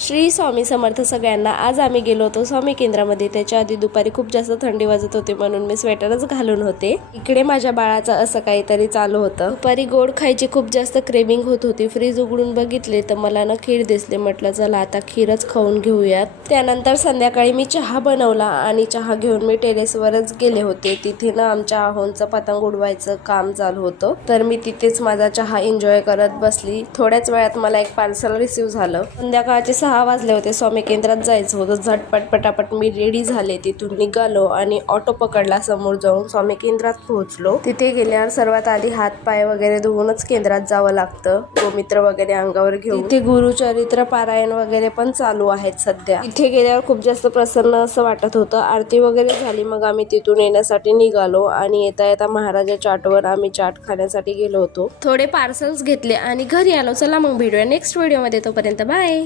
श्री स्वामी समर्थ सगळ्यांना। आज आम्ही गेलो होतो स्वामी केंद्रामध्ये। त्याच्या आधी दुपारी खूप जास्त थंडी वाजत होती म्हणून मी स्वेटरच घालून होते। इकडे माझ्या बाळाचं असं काहीतरी चालू होतं। दुपारी गोड खायची खूप जास्त क्रेविंग होत होती। फ्रीज उघडून बघितले तर मला ना खीर दिसले। म्हटलं चला आता खीरच खाऊन घेऊयात। त्यानंतर संध्याकाळी मी चहा बनवला आणि चहा घेऊन मी टेरेसवरच गेले होते। तिथे ना आमच्या आहोंचं पतंग उडवायचं काम चालू होतं, तर मी तिथेच माझा चहा एन्जॉय करत बसली। थोड्याच वेळात मला एक पार्सल रिसीव्ह झालं। संध्याकाळचे 6 वाजले होते। स्वामी केंद्रात जायचं होतं। झटपट पटापट मी रेडी झाले, तिथून निघालो आणि ऑटो पकडला। समोर जाऊन स्वामी केंद्रात पोहोचलो। तिथे गेल्यावर सर्वात आधी हात पाय वगैरे धुवूनच केंद्रात जावं लागतं, गोमित्र वगैरे अंगावर घेऊन। तिथे गुरुचरित्र पारायण वगैरे पण चालू आहेत सध्या। तिथे गेल्यावर खूप जास्त प्रसन्न असं वाटत होतं। आरती वगैरे झाली, मग आम्ही तिथून येण्यासाठी निघालो आणि येता येता महाराजा चाटवर आम्ही चाट खाण्यासाठी गेलो होतो। थोडे पार्सल्स घेतले आणि घरी आलो। चला मग भेटूया नेक्स्ट व्हिडिओ मध्ये, तोपर्यंत बाय।